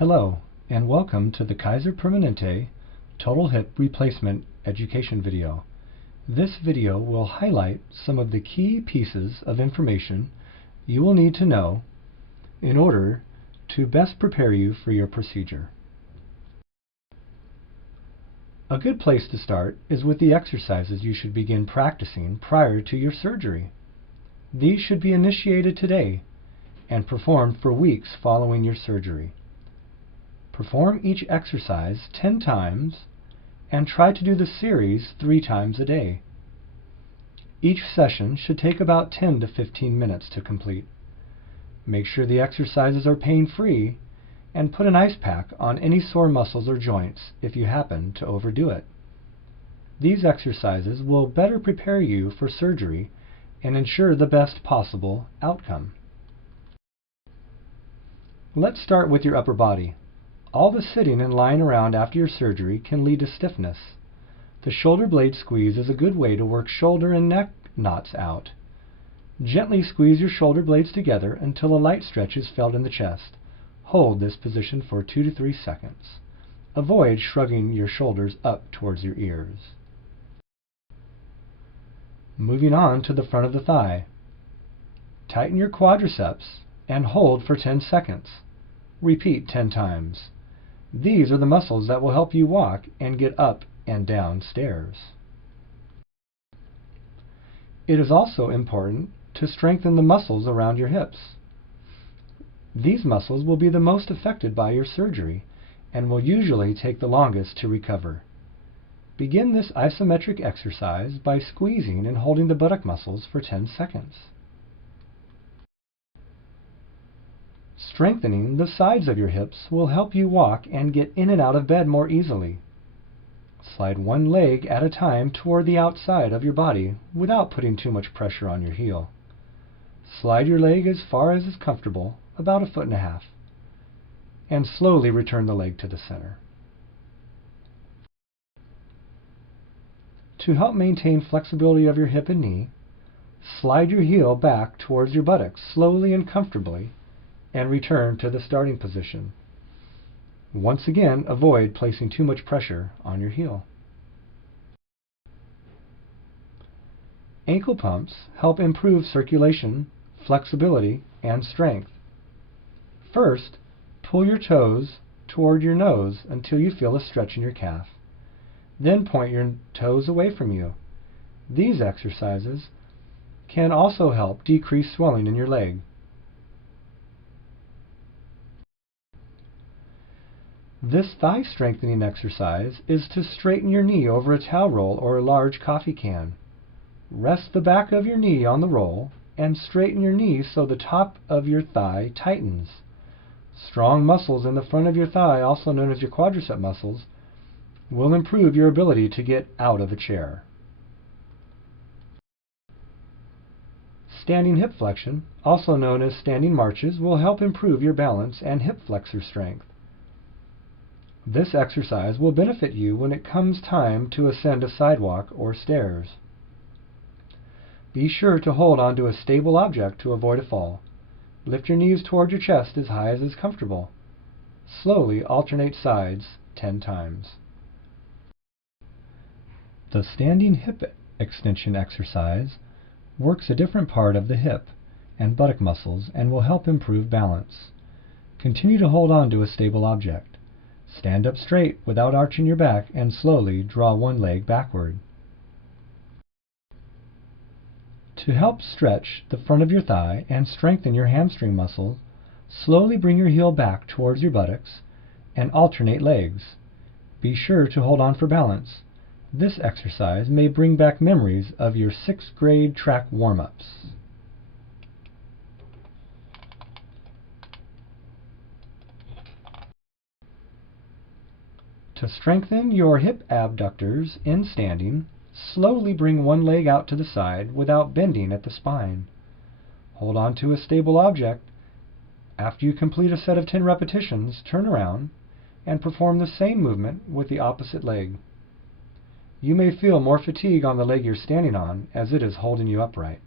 Hello, and welcome to the Kaiser Permanente Total Hip Replacement Education video. This video will highlight some of the key pieces of information you will need to know in order to best prepare you for your procedure. A good place to start is with the exercises you should begin practicing prior to your surgery. These should be initiated today and performed for weeks following your surgery. Perform each exercise 10 times and try to do the series 3 times a day. Each session should take about 10 to 15 minutes to complete. Make sure the exercises are pain-free and put an ice pack on any sore muscles or joints if you happen to overdo it. These exercises will better prepare you for surgery and ensure the best possible outcome. Let's start with your upper body. All the sitting and lying around after your surgery can lead to stiffness. The shoulder blade squeeze is a good way to work shoulder and neck knots out. Gently squeeze your shoulder blades together until a light stretch is felt in the chest. Hold this position for 2 to 3 seconds. Avoid shrugging your shoulders up towards your ears. Moving on to the front of the thigh. Tighten your quadriceps and hold for 10 seconds. Repeat 10 times. These are the muscles that will help you walk and get up and down stairs. It is also important to strengthen the muscles around your hips. These muscles will be the most affected by your surgery and will usually take the longest to recover. Begin this isometric exercise by squeezing and holding the buttock muscles for 10 seconds. Strengthening the sides of your hips will help you walk and get in and out of bed more easily. Slide one leg at a time toward the outside of your body without putting too much pressure on your heel. Slide your leg as far as is comfortable, about 1.5 feet, and slowly return the leg to the center. To help maintain flexibility of your hip and knee, slide your heel back towards your buttocks slowly and comfortably and return to the starting position. Once again, avoid placing too much pressure on your heel. Ankle pumps help improve circulation, flexibility, and strength. First, pull your toes toward your nose until you feel a stretch in your calf. Then point your toes away from you. These exercises can also help decrease swelling in your leg. This thigh strengthening exercise is to straighten your knee over a towel roll or a large coffee can. Rest the back of your knee on the roll and straighten your knee so the top of your thigh tightens. Strong muscles in the front of your thigh, also known as your quadricep muscles, will improve your ability to get out of a chair. Standing hip flexion, also known as standing marches, will help improve your balance and hip flexor strength. This exercise will benefit you when it comes time to ascend a sidewalk or stairs. Be sure to hold onto a stable object to avoid a fall. Lift your knees toward your chest as high as is comfortable. Slowly alternate sides 10 times. The standing hip extension exercise works a different part of the hip and buttock muscles and will help improve balance. Continue to hold on to a stable object. Stand up straight without arching your back and slowly draw one leg backward. To help stretch the front of your thigh and strengthen your hamstring muscles, slowly bring your heel back towards your buttocks and alternate legs. Be sure to hold on for balance. This exercise may bring back memories of your 6th grade track warm-ups. To strengthen your hip abductors in standing, slowly bring one leg out to the side without bending at the spine. Hold on to a stable object. After you complete a set of 10 repetitions, turn around and perform the same movement with the opposite leg. You may feel more fatigue on the leg you're standing on as it is holding you upright.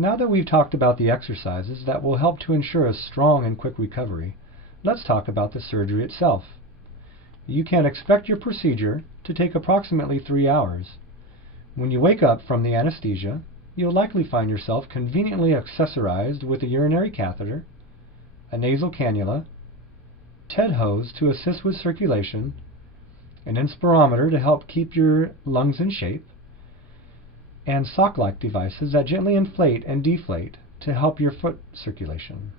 Now that we've talked about the exercises that will help to ensure a strong and quick recovery, let's talk about the surgery itself. You can expect your procedure to take approximately 3 hours. When you wake up from the anesthesia, you'll likely find yourself conveniently accessorized with a urinary catheter, a nasal cannula, TED hose to assist with circulation, an inspirometer to help keep your lungs in shape, and sock-like devices that gently inflate and deflate to help your foot circulation.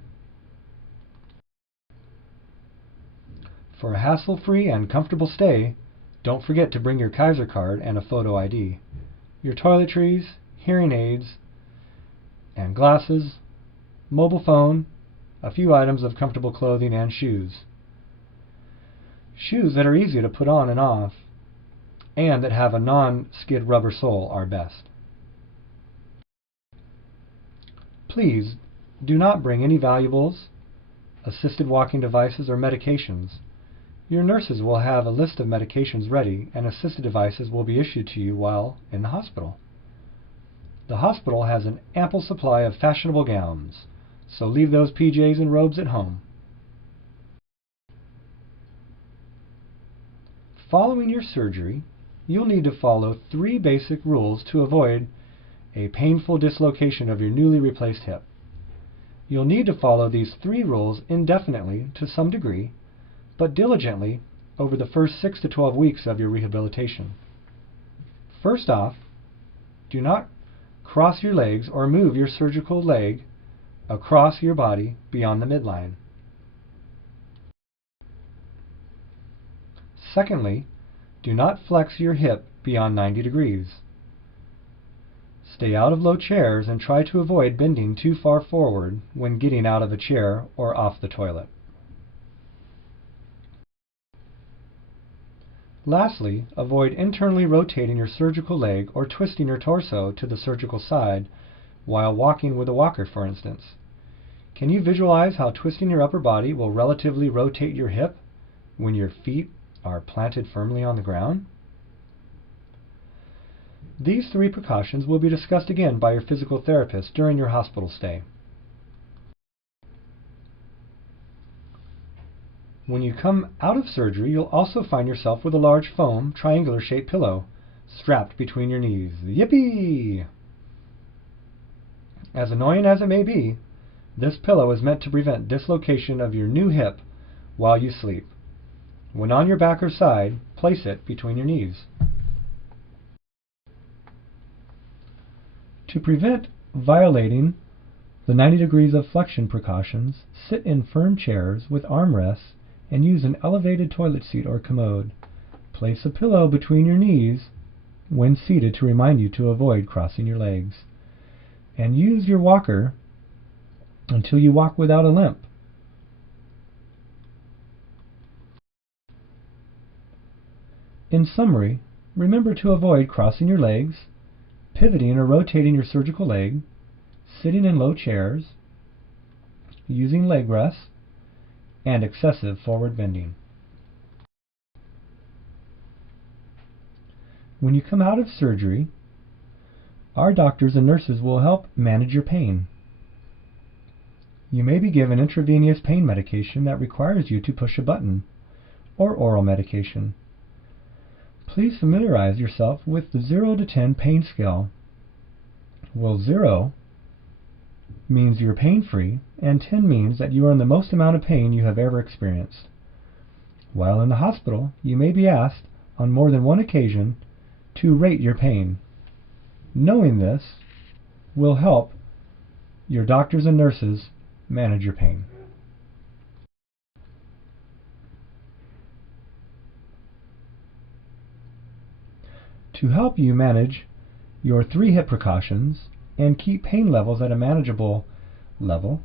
For a hassle-free and comfortable stay, don't forget to bring your Kaiser card and a photo ID, your toiletries, hearing aids, and glasses, mobile phone, a few items of comfortable clothing, and shoes. Shoes that are easy to put on and off, and that have a non-skid rubber sole are best. Please do not bring any valuables, assisted walking devices, or medications. Your nurses will have a list of medications ready, and assisted devices will be issued to you while in the hospital. The hospital has an ample supply of fashionable gowns, so leave those PJs and robes at home. Following your surgery, you'll need to follow 3 basic rules to avoid a painful dislocation of your newly replaced hip. You'll need to follow these 3 rules indefinitely to some degree, but diligently over the first 6 to 12 weeks of your rehabilitation. First off, do not cross your legs or move your surgical leg across your body beyond the midline. Secondly, do not flex your hip beyond 90 degrees. Stay out of low chairs and try to avoid bending too far forward when getting out of a chair or off the toilet. Lastly, avoid internally rotating your surgical leg or twisting your torso to the surgical side while walking with a walker, for instance. Can you visualize how twisting your upper body will relatively rotate your hip when your feet are planted firmly on the ground? These 3 precautions will be discussed again by your physical therapist during your hospital stay. When you come out of surgery, you'll also find yourself with a large foam, triangular-shaped pillow strapped between your knees. Yippee! As annoying as it may be, this pillow is meant to prevent dislocation of your new hip while you sleep. When on your back or side, place it between your knees. To prevent violating the 90 degrees of flexion precautions, sit in firm chairs with armrests and use an elevated toilet seat or commode. Place a pillow between your knees when seated to remind you to avoid crossing your legs. And use your walker until you walk without a limp. In summary, remember to avoid crossing your legs, pivoting or rotating your surgical leg, sitting in low chairs, using leg rests, and excessive forward bending. When you come out of surgery, our doctors and nurses will help manage your pain. You may be given intravenous pain medication that requires you to push a button, or oral medication. Please familiarize yourself with the 0 to 10 pain scale. Well, 0 means you're pain-free, and 10 means that you are in the most amount of pain you have ever experienced. While in the hospital, you may be asked on more than one occasion to rate your pain. Knowing this will help your doctors and nurses manage your pain. To help you manage your 3 hip precautions and keep pain levels at a manageable level,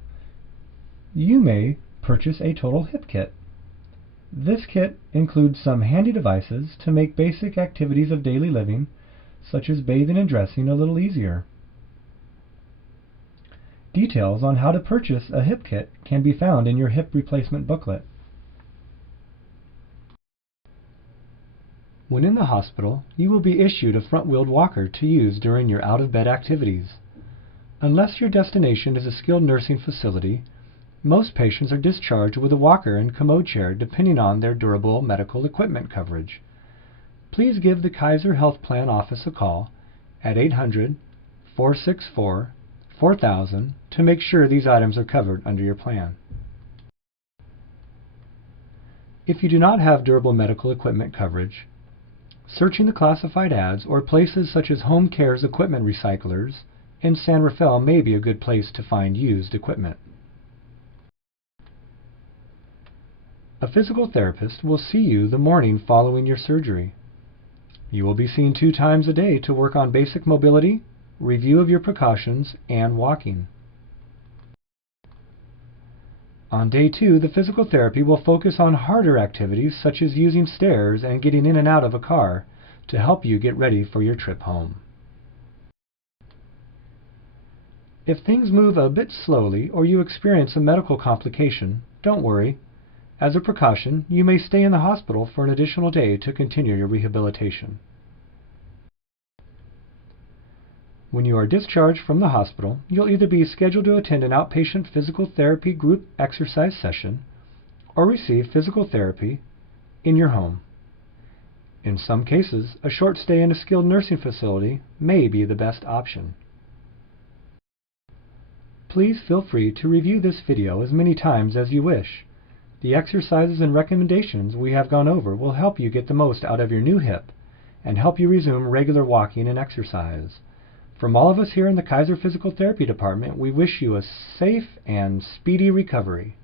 you may purchase a total hip kit. This kit includes some handy devices to make basic activities of daily living, such as bathing and dressing, a little easier. Details on how to purchase a hip kit can be found in your hip replacement booklet. When in the hospital, you will be issued a front-wheeled walker to use during your out-of-bed activities. Unless your destination is a skilled nursing facility, most patients are discharged with a walker and commode chair depending on their durable medical equipment coverage. Please give the Kaiser Health Plan office a call at 800-464-4000 to make sure these items are covered under your plan. If you do not have durable medical equipment coverage, searching the classified ads or places such as Home Care's equipment recyclers in San Rafael may be a good place to find used equipment. A physical therapist will see you the morning following your surgery. You will be seen 2 times a day to work on basic mobility, review of your precautions, and walking. On day 2, the physical therapy will focus on harder activities such as using stairs and getting in and out of a car to help you get ready for your trip home. If things move a bit slowly or you experience a medical complication, don't worry. As a precaution, you may stay in the hospital for an additional day to continue your rehabilitation. When you are discharged from the hospital, you'll either be scheduled to attend an outpatient physical therapy group exercise session or receive physical therapy in your home. In some cases, a short stay in a skilled nursing facility may be the best option. Please feel free to review this video as many times as you wish. The exercises and recommendations we have gone over will help you get the most out of your new hip and help you resume regular walking and exercise. From all of us here in the Kaiser Physical Therapy Department, we wish you a safe and speedy recovery.